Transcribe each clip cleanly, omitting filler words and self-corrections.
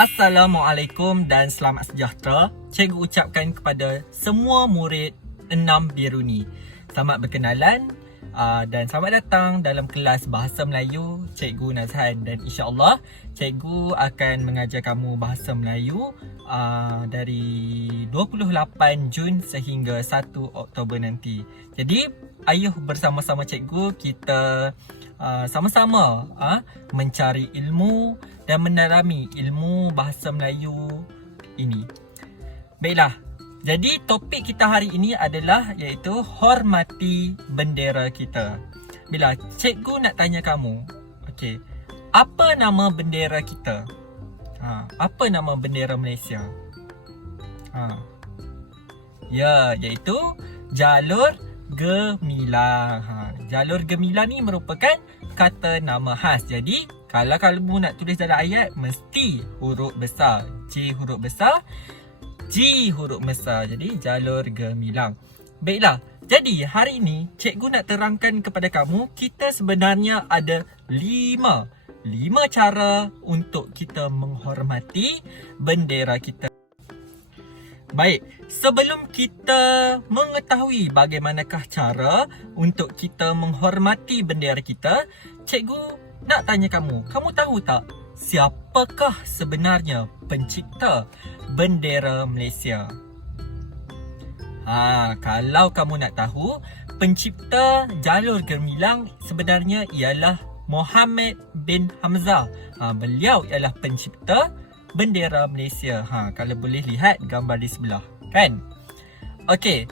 Assalamualaikum dan selamat sejahtera. Cikgu ucapkan kepada semua murid 6 Biruni. Selamat berkenalan dan selamat datang dalam kelas Bahasa Melayu Cikgu Nazhan. Dan insya-Allah cikgu akan mengajar kamu Bahasa Melayu dari 28 Jun sehingga 1 Oktober nanti. Jadi ayuh bersama-sama cikgu kita sama-sama mencari ilmu dan mendalami ilmu Bahasa Melayu ini. Baiklah, jadi topik kita hari ini adalah iaitu hormati bendera kita. Bila cikgu nak tanya kamu, okey, apa nama bendera kita? Apa nama bendera Malaysia? Ya, iaitu Jalur Gemilang. Jalur Gemilang ni merupakan kata nama khas. Jadi kalau kamu nak tulis dalam ayat, mesti huruf besar. J huruf besar, G huruf besar. Jadi Jalur Gemilang. Baiklah, jadi hari ini cikgu nak terangkan kepada kamu, kita sebenarnya ada 5 cara untuk kita menghormati bendera kita. Baik, sebelum kita mengetahui bagaimanakah cara untuk kita menghormati bendera kita, cikgu nak tanya kamu tahu tak siapakah sebenarnya pencipta bendera Malaysia? Kalau kamu nak tahu, pencipta Jalur Gemilang sebenarnya ialah Muhammad bin Hamzah. Beliau ialah pencipta bendera Malaysia. Kalau boleh lihat gambar di sebelah, kan? Okey.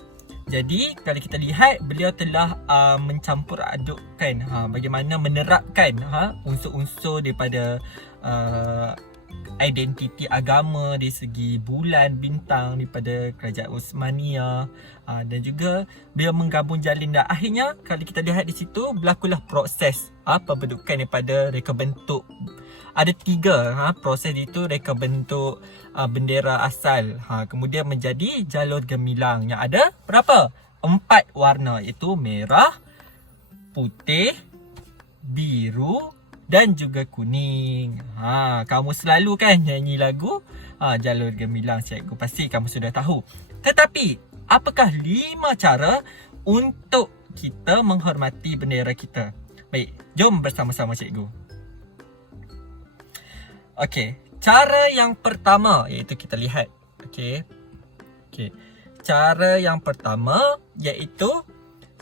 Jadi kalau kita lihat, beliau telah mencampur adukkan bagaimana menerapkan unsur-unsur daripada identiti agama dari segi bulan, bintang daripada kerajaan Osmania, dan juga beliau menggabung jalin, dan akhirnya kalau kita lihat di situ berlakulah proses pembentukan daripada reka bentuk. Ada 3 proses itu, reka bentuk bendera asal, kemudian menjadi Jalur Gemilang yang ada berapa? 4 warna, iaitu merah, putih, biru dan juga kuning. Kamu selalu kan nyanyi lagu Jalur Gemilang, cikgu pasti kamu sudah tahu. Tetapi apakah 5 cara untuk kita menghormati bendera kita? Baik, jom bersama-sama cikgu. Okey, cara yang pertama iaitu kita lihat. Okey. Cara yang pertama iaitu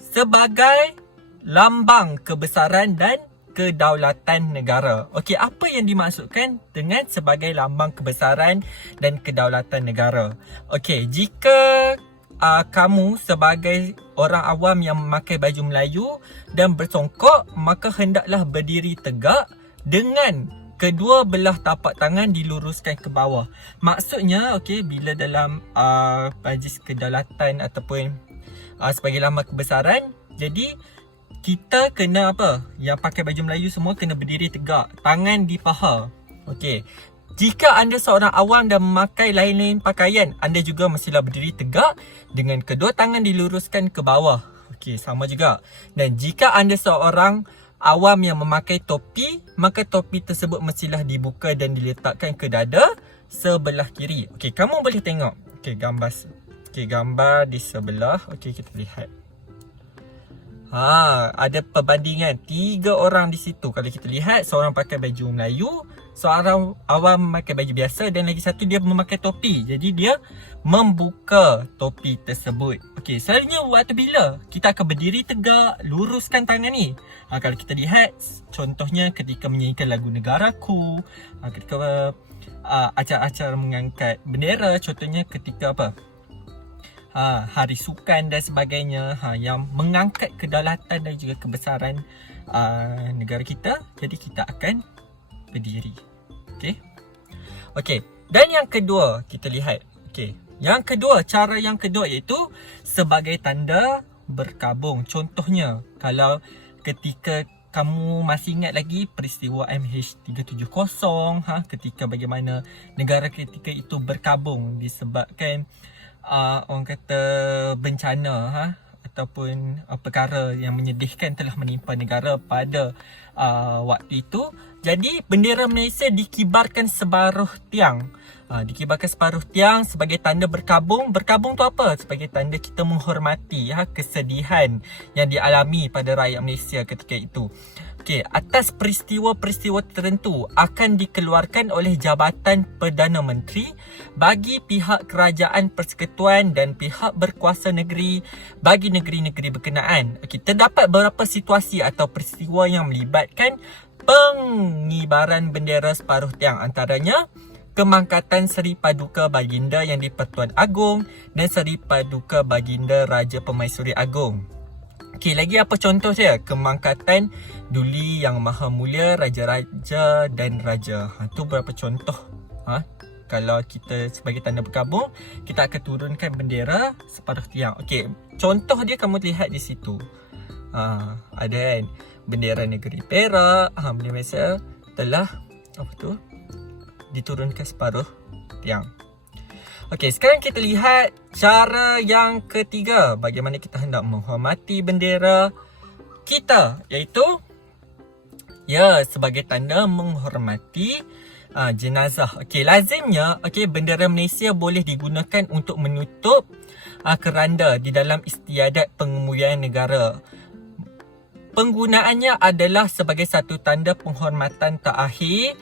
sebagai lambang kebesaran dan kedaulatan negara. Okey, apa yang dimaksudkan dengan sebagai lambang kebesaran dan kedaulatan negara? Okey, jika kamu sebagai orang awam yang memakai baju Melayu dan bersongkok, maka hendaklah berdiri tegak dengan kedua belah tapak tangan diluruskan ke bawah. Maksudnya, okey, bila dalam bajis kedaulatan ataupun sebagai lambang kebesaran, jadi kita kena yang pakai baju Melayu semua kena berdiri tegak, tangan di paha. Okey. Jika anda seorang awam dan memakai lain-lain pakaian, anda juga mestilah berdiri tegak dengan kedua tangan diluruskan ke bawah. Okey, sama juga. Dan jika anda seorang awam yang memakai topi, maka topi tersebut mestilah dibuka dan diletakkan ke dada sebelah kiri. Okey, kamu boleh tengok. Okey, gambar di sebelah. Okey, kita lihat. Ada perbandingan 3 orang di situ. Kalau kita lihat, seorang pakai baju Melayu, seorang awam memakai baju biasa, dan lagi satu dia memakai topi. Jadi dia membuka topi tersebut. Okey, selalunya waktu bila kita akan berdiri tegak, luruskan tangan ni? Kalau kita lihat, contohnya ketika menyanyikan lagu Negaraku, ketika acara-acara mengangkat bendera, contohnya ketika Hari Sukan dan sebagainya, yang mengangkat kedaulatan dan juga kebesaran negara kita. Jadi kita akan berdiri. Okey. Dan yang kedua, kita lihat. Okey. Yang kedua, cara yang kedua iaitu sebagai tanda berkabung. Contohnya, kalau ketika kamu masih ingat lagi peristiwa MH370, ketika bagaimana negara ketika itu berkabung disebabkan orang kata bencana ataupun perkara yang menyedihkan telah menimpa negara pada waktu itu. Jadi bendera Malaysia dikibarkan separuh tiang. Dikibarkan separuh tiang sebagai tanda berkabung. Berkabung tu apa? Sebagai tanda kita menghormati kesedihan yang dialami pada rakyat Malaysia ketika itu. Okey, atas peristiwa-peristiwa tertentu akan dikeluarkan oleh Jabatan Perdana Menteri bagi pihak kerajaan persekutuan dan pihak berkuasa negeri bagi negeri-negeri berkenaan. Okey, terdapat beberapa situasi atau peristiwa yang melibatkan pengibaran bendera separuh tiang, antaranya Kemangkatan Seri Paduka Baginda Yang di-Pertuan Agong dan Seri Paduka Baginda Raja Permaisuri Agong. Okey, lagi apa contoh dia? Kemangkatan Duli Yang Maha Mulia Raja-Raja dan Raja. Tu berapa contoh. Kalau kita sebagai tanda berkabung, kita akan turunkan bendera separuh tiang. Okey, contoh dia kamu lihat di situ. Ada kan? Bendera negeri Perak, bendera Malaysia telah diturunkan separuh tiang. Okey, sekarang kita lihat cara yang ketiga bagaimana kita hendak menghormati bendera kita, iaitu sebagai tanda menghormati jenazah. Okey, lazimnya bendera Malaysia boleh digunakan untuk menutup keranda di dalam istiadat pengemudian negara. Penggunaannya adalah sebagai satu tanda penghormatan terakhir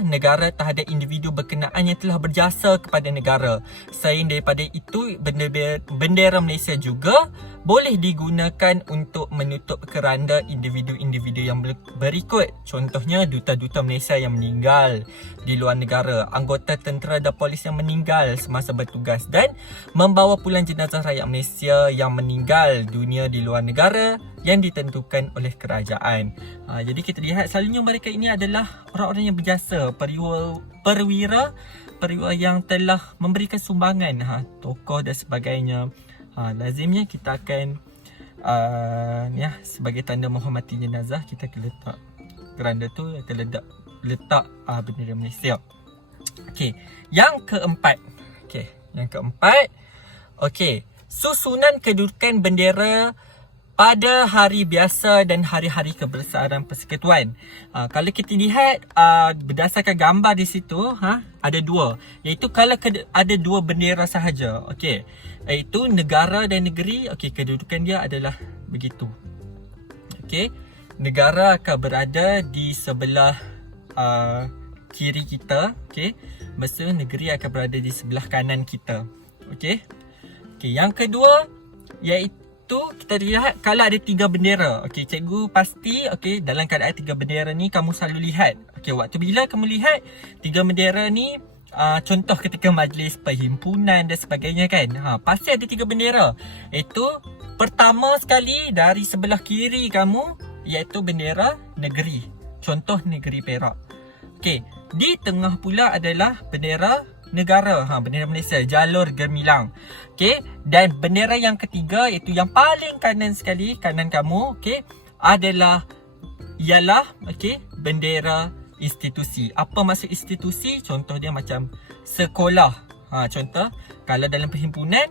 negara terhadap individu berkenaan yang telah berjasa kepada negara. Selain daripada itu, bendera Malaysia juga boleh digunakan untuk menutup keranda individu-individu yang berikut. Contohnya duta-duta Malaysia yang meninggal di luar negara, anggota tentera dan polis yang meninggal semasa bertugas, dan membawa pulang jenazah rakyat Malaysia yang meninggal dunia di luar negara yang ditentukan oleh kerajaan. Jadi kita lihat selalunya mereka ini adalah orang-orang yang berjasa, perwira yang telah memberikan sumbangan, tokoh dan sebagainya. Lazimnya kita akan sebagai tanda menghormati jenazah, kita akan letak keranda tu, akan letak bendera Malaysia. Okey, yang keempat. Susunan kedudukan bendera pada hari biasa dan hari-hari kebesaran persekutuan. Kalau kita lihat berdasarkan gambar di situ, ada dua. Iaitu kalau ada dua bendera sahaja, iaitu negara dan negeri, kedudukan dia adalah begitu. Negara akan berada di sebelah kiri kita, masa negeri akan berada di sebelah kanan kita. Yang kedua iaitu kita lihat kalau ada tiga bendera. Cikgu pasti dalam keadaan tiga bendera ni kamu selalu lihat. Waktu bila kamu lihat tiga bendera ni, contoh ketika majlis perhimpunan dan sebagainya kan, pasti ada tiga bendera. Itu pertama sekali dari sebelah kiri kamu, iaitu bendera negeri. Contoh negeri Perak. Di tengah pula adalah bendera negara, bendera Malaysia, jalur gemilang. Dan bendera yang ketiga, iaitu yang paling kanan sekali, kanan kamu, ialah bendera institusi. Apa maksud institusi? Contoh dia macam sekolah. Contoh, kalau dalam perhimpunan,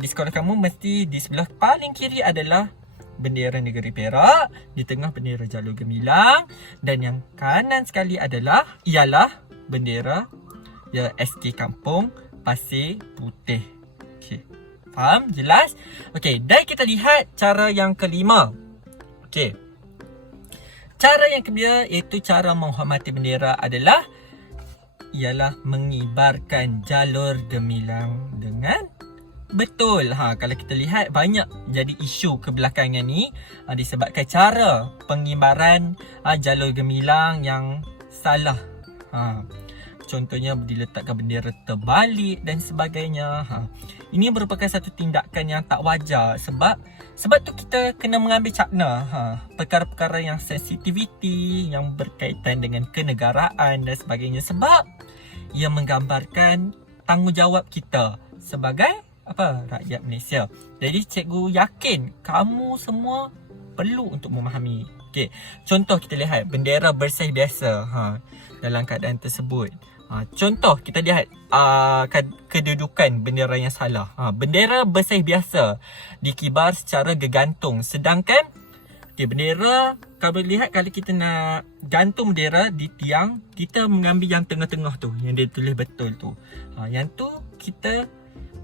di sekolah kamu mesti di sebelah paling kiri adalah bendera negeri Perak, di tengah bendera jalur gemilang, dan yang kanan sekali ialah bendera SK Kampung Pasir Putih. Faham? Jelas? Dan kita lihat cara yang kelima. Cara yang kelima iaitu cara menghormati bendera ialah mengibarkan jalur gemilang dengan betul. Kalau kita lihat banyak jadi isu kebelakangan ni disebabkan cara pengibaran jalur gemilang yang salah. Contohnya diletakkan bendera terbalik dan sebagainya. Ini merupakan satu tindakan yang tak wajar. Sebab tu kita kena mengambil cakna perkara-perkara yang sensitiviti, yang berkaitan dengan kenegaraan dan sebagainya. Sebab ia menggambarkan tanggungjawab kita sebagai rakyat Malaysia. Jadi cikgu yakin kamu semua perlu untuk memahami. Contoh kita lihat bendera bersih biasa dalam keadaan tersebut. Contoh kita lihat kedudukan bendera yang salah. Bendera bersih biasa dikibar secara gegantung, sedangkan bendera, kalau lihat kalau kita nak gantung bendera di tiang, kita mengambil yang tengah-tengah tu, yang dia tulis betul tu. Yang tu kita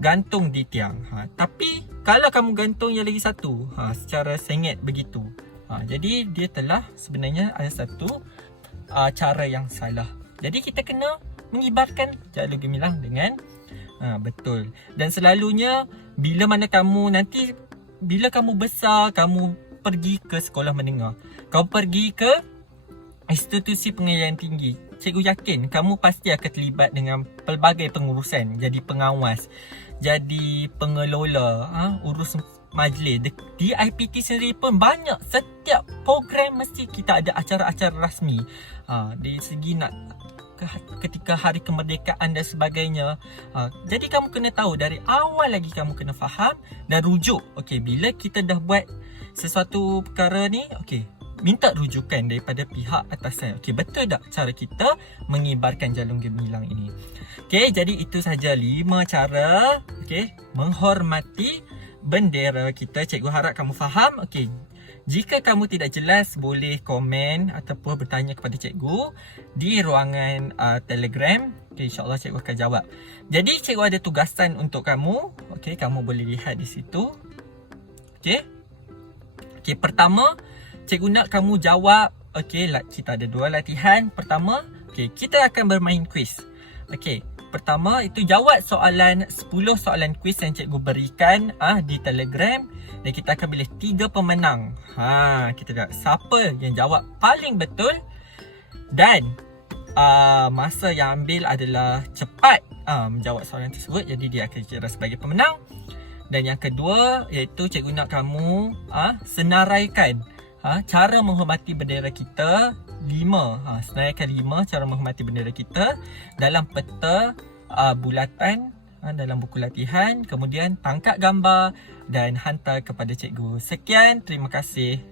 gantung di tiang. Tapi kalau kamu gantung yang lagi satu, secara sengit begitu. Jadi dia telah sebenarnya ada satu cara yang salah. Jadi kita kena mengibarkan jalur gemilang dengan betul. Dan selalunya bila kamu besar, kamu pergi ke sekolah menengah, kau pergi ke institusi pengajaran tinggi, cikgu yakin kamu pasti akan terlibat dengan pelbagai pengurusan. Jadi pengawas, jadi pengelola, urus majlis. Di IPT sendiri pun banyak, setiap program mesti kita ada acara-acara rasmi. Dari segi nak ketika hari kemerdekaan dan sebagainya. Jadi kamu kena tahu dari awal lagi, kamu kena faham dan rujuk. Okey, bila kita dah buat sesuatu perkara ni, okey, minta rujukan daripada pihak atasan. Okey, betul tak cara kita mengibarkan jalung gemilang ini? Okey, jadi itu sahaja 5 cara menghormati bendera kita. Cikgu harap kamu faham. Okey, jika kamu tidak jelas, boleh komen ataupun bertanya kepada cikgu di ruangan Telegram. Okey, insyaAllah cikgu akan jawab. Jadi cikgu ada tugasan untuk kamu. Okey, kamu boleh lihat di situ. Okey, pertama cikgu nak kamu jawab. Okey, kita ada 2 latihan. Pertama, kita akan bermain quiz. Okey, pertama itu jawab 10 soalan quiz yang cikgu berikan di Telegram. Dan kita akan pilih 3 pemenang. Kita lihat siapa yang jawab paling betul. Dan masa yang ambil adalah cepat menjawab soalan tersebut. Jadi dia akan kira sebagai pemenang. Dan yang kedua, iaitu cikgu nak kamu senaraikan cara menghormati bendera kita 5. Senaraikan 5 cara menghormati bendera kita dalam peta bulatan dalam buku latihan. Kemudian tangkap gambar dan hantar kepada cikgu. Sekian, terima kasih.